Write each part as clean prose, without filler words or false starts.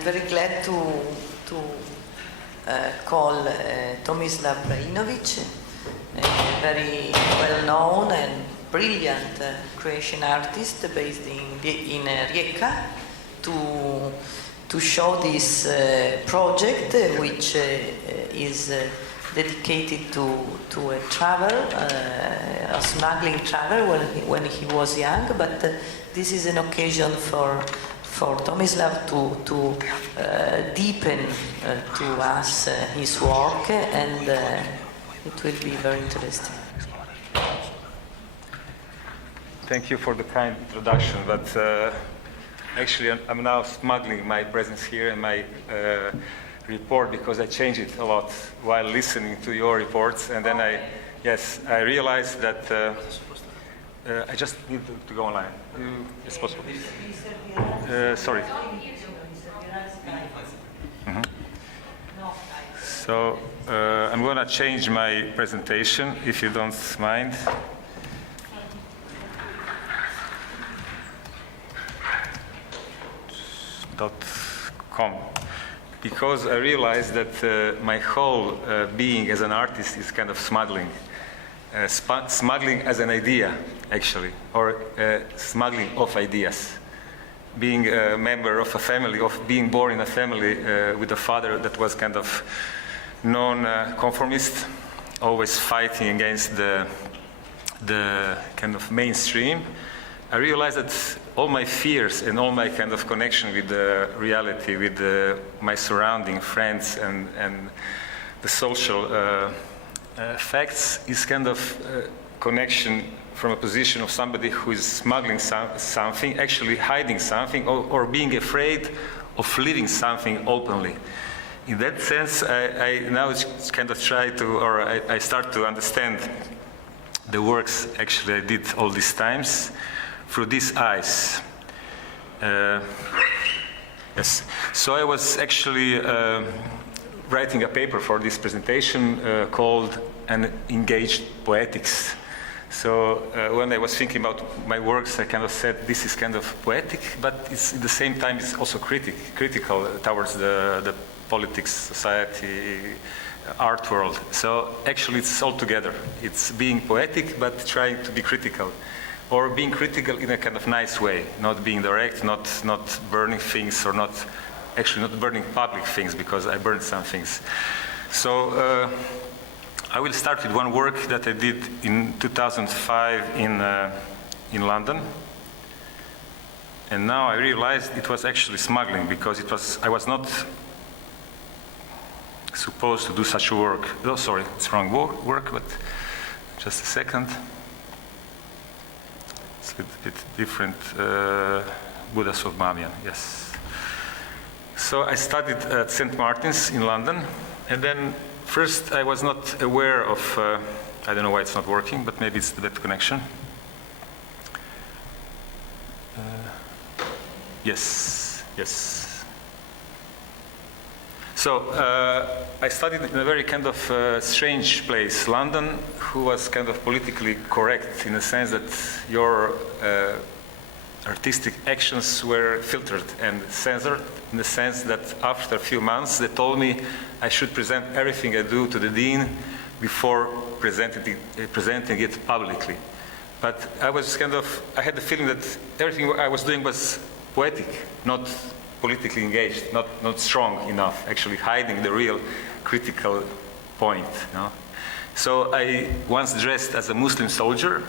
I'm very glad to call Tomislav Brajnović, a very well-known and brilliant Croatian artist based in Rijeka, to show this project, which is dedicated to a travel, a smuggling travel when he was young. But this is an occasion for Tomislav to deepen to us his work, and it will be very interesting. Thank you for the kind introduction, but actually I'm now smuggling my presence here and my report, because I changed it a lot while listening to your reports, and then I realized that I just need to go online. It's possible. Sorry. Mm-hmm. So I'm going to change my presentation, if you don't mind. .com, because I realized that my whole being as an artist is kind of smuggling. Smuggling as an idea, actually, or smuggling of ideas. Being a member of a family, of being born in a family with a father that was kind of non-conformist, always fighting against the kind of mainstream. I realized that all my fears and all my kind of connection with the reality, with my surrounding friends and the social facts is kind of connection from a position of somebody who is smuggling something, actually hiding something, or being afraid of living something openly. In that sense, I now kind of try to, or I start to understand the works actually I did all these times through these eyes. Yes. So I was actually writing a paper for this presentation called An Engaged Poetics. So when I was thinking about my works, I kind of said this is kind of poetic, but it's at the same time it's also critical towards the politics, society, art world. So actually it's all together. It's being poetic, but trying to be critical. Or being critical in a kind of nice way, not being direct, not burning things, or not burning public things, because I burned some things. So I will start with one work that I did in 2005 in London. And now I realized it was actually smuggling, because I was not supposed to do such a work. Oh, sorry, it's wrong work, but just a second. It's a bit different. Buddhas of Mamian, yes. So I studied at St. Martin's in London, and then first I was not aware of, I don't know why it's not working, but maybe it's the bad connection. Yes. So I studied in a very kind of strange place, London, who was kind of politically correct in the sense that your artistic actions were filtered and censored, in the sense that after a few months they told me I should present everything I do to the dean before presenting it publicly. But I had the feeling that everything I was doing was poetic, not politically engaged, not strong enough, actually hiding the real critical point. No? So I once dressed as a Muslim soldier,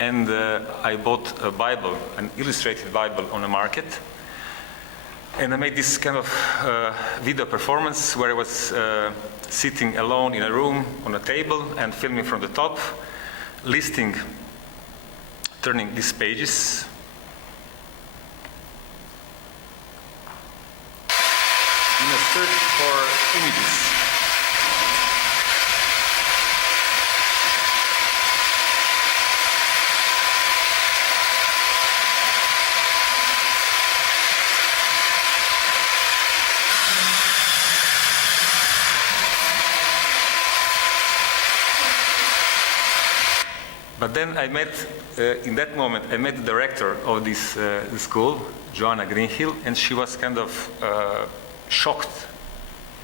and I bought a Bible, an illustrated Bible, on a market. And I made this kind of video performance where I was sitting alone in a room on a table and filming from the top, turning these pages. In a search for images. But then I met, in that moment, I met the director of this the school, Joanna Greenhill, and she was kind of shocked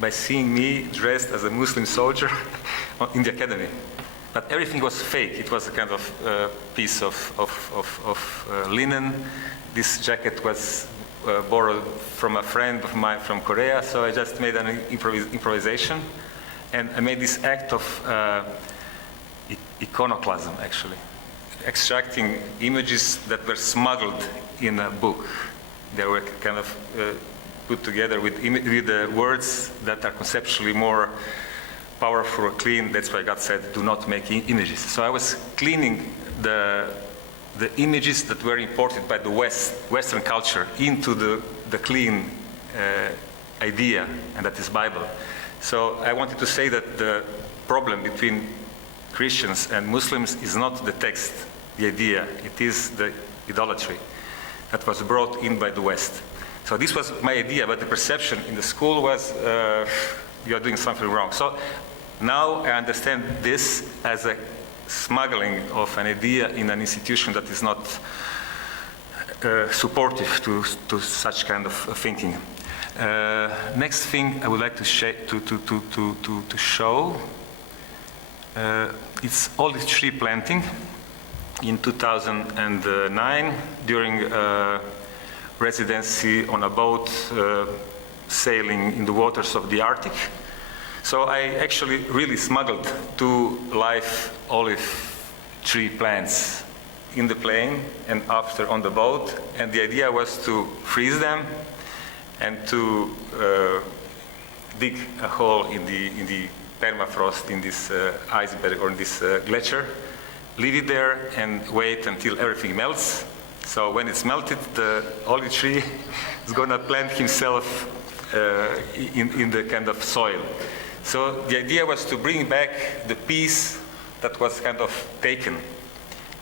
by seeing me dressed as a Muslim soldier in the academy. But everything was fake. It was a kind of piece of linen. This jacket was borrowed from a friend of mine from Korea, so I just made an improvisation. And I made this act of iconoclasm, actually, extracting images that were smuggled in a book. They were kind of put together with words that are conceptually more powerful or clean. That's why God said, do not make images. So I was cleaning the images that were imported by the Western culture into the clean idea, and that is Bible. So I wanted to say that the problem between Christians and Muslims is not the text, the idea, it is the idolatry that was brought in by the West. So this was my idea, but the perception in the school was, you are doing something wrong. So now I understand this as a smuggling of an idea in an institution that is not supportive to such kind of thinking. Next thing I would like to show, it's olive tree planting in 2009 during residency on a boat sailing in the waters of the Arctic. So I actually really smuggled 2 live olive tree plants in the plane and after on the boat, and the idea was to freeze them and to dig a hole in the permafrost in this iceberg or in this glacier, leave it there and wait until everything melts. So when it's melted, the olive tree is going to plant himself in the kind of soil. So the idea was to bring back the peace that was kind of taken,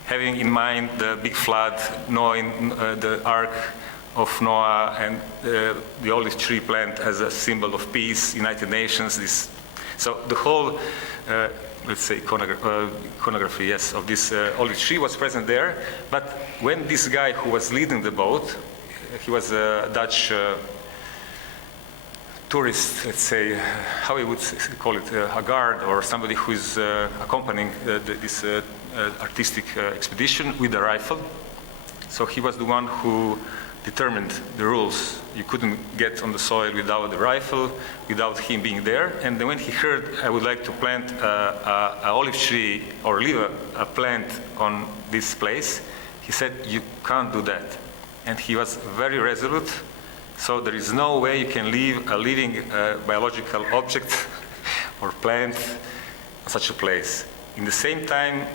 having in mind the big flood, knowing the Ark of Noah and the olive tree plant as a symbol of peace, United Nations. So the whole, let's say, iconography, yes, of this olive tree was present there. But when this guy who was leading the boat, he was a Dutch tourist, let's say, how we would call it, a guard or somebody who is accompanying this artistic expedition with a rifle. So he was the one who determined the rules. You couldn't get on the soil without the rifle, without him being there. And then when he heard, I would like to plant an olive tree or leave a plant on this place, he said, you can't do that. And he was very resolute. So there is no way you can leave a living biological object or plant on such a place. In the same time,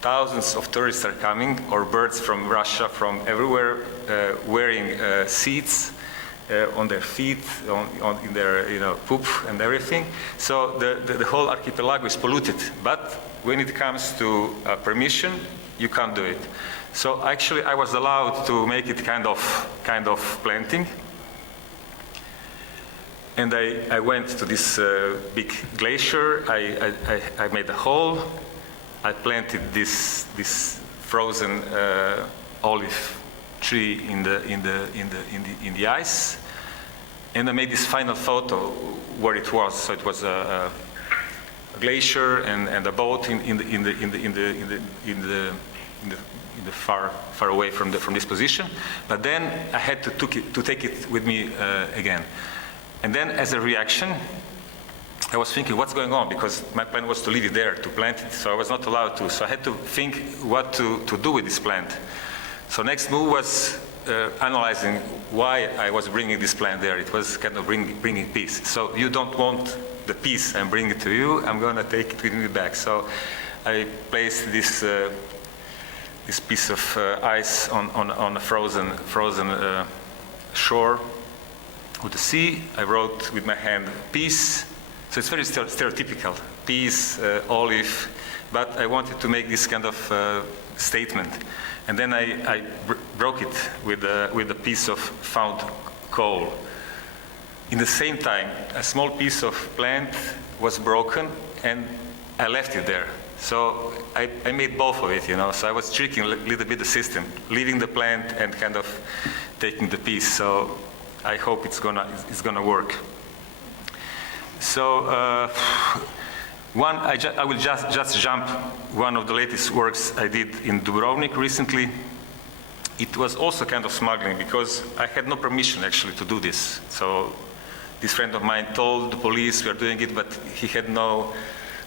thousands of tourists are coming, or birds from Russia, from everywhere, wearing seeds on their feet, in their poop and everything. So the whole archipelago is polluted. But when it comes to permission, you can't do it. So actually, I was allowed to make it kind of planting. And I went to this big glacier. I made a hole. I planted this frozen olive tree in the ice, and I made this final photo where it was. So it was a glacier and a boat in the far away from this position. But then I had to take it with me again. And then, as a reaction, I was thinking, what's going on? Because my plan was to leave it there, to plant it, so I was not allowed to. So I had to think what to do with this plant. So next move was analyzing why I was bringing this plant there. It was kind of bringing peace. So you don't want the peace, I'm bringing it to you, I'm going to take it with me back. So I placed this piece of ice on a frozen shore with the sea. I wrote with my hand, peace. So it's very stereotypical, peace, olive, but I wanted to make this kind of statement. And then I broke it with a piece of found coal. In the same time, a small piece of plant was broken, and I left it there. So I made both of it, you know. So I was tricking a little bit the system, leaving the plant and kind of taking the piece. So I hope it's gonna work. So I will just jump one of the latest works I did in Dubrovnik recently. It was also kind of smuggling because I had no permission actually to do this. So this friend of mine told the police we are doing it, but he had no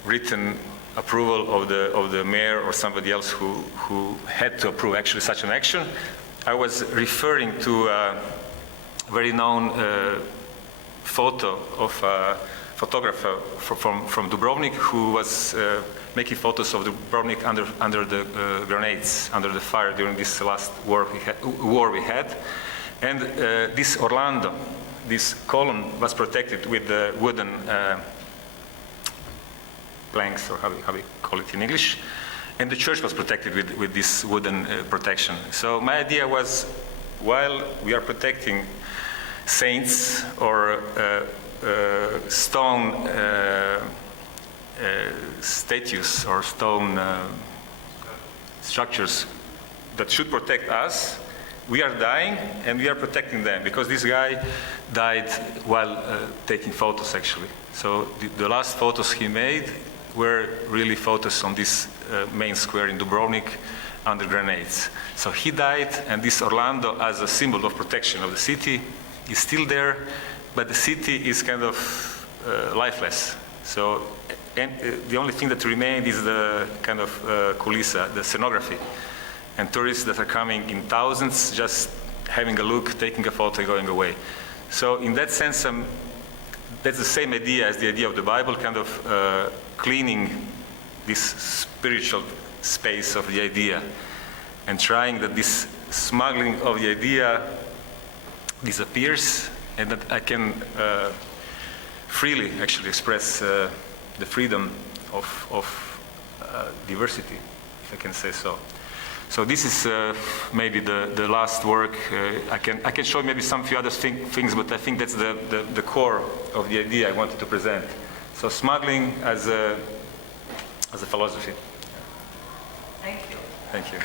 written approval of the mayor or somebody else who had to approve actually such an action. I was referring to a very known photo of a photographer from Dubrovnik who was making photos of Dubrovnik under the grenades, under the fire during this last war we had. And this Orlando, this column was protected with the wooden planks, or how we call it in English. And the church was protected with this wooden protection. So my idea was, while we are protecting saints or stone statues or stone structures that should protect us, we are dying and we are protecting them, because this guy died while taking photos actually. So the last photos he made were really photos on this main square in Dubrovnik under grenades. So he died, and this Orlando as a symbol of protection of the city is still there, but the city is kind of lifeless. So the only thing that remained is the kind of kulisa, the scenography, and tourists that are coming in thousands, just having a look, taking a photo, going away. So in that sense, that's the same idea as the idea of the Bible, kind of cleaning this spiritual space of the idea and trying that this smuggling of the idea disappears, and that I can freely actually express the freedom of diversity, if I can say so. So this is maybe the last work. I can show maybe some few other things, but I think that's the core of the idea I wanted to present. So smuggling as a philosophy. Thank you. Thank you.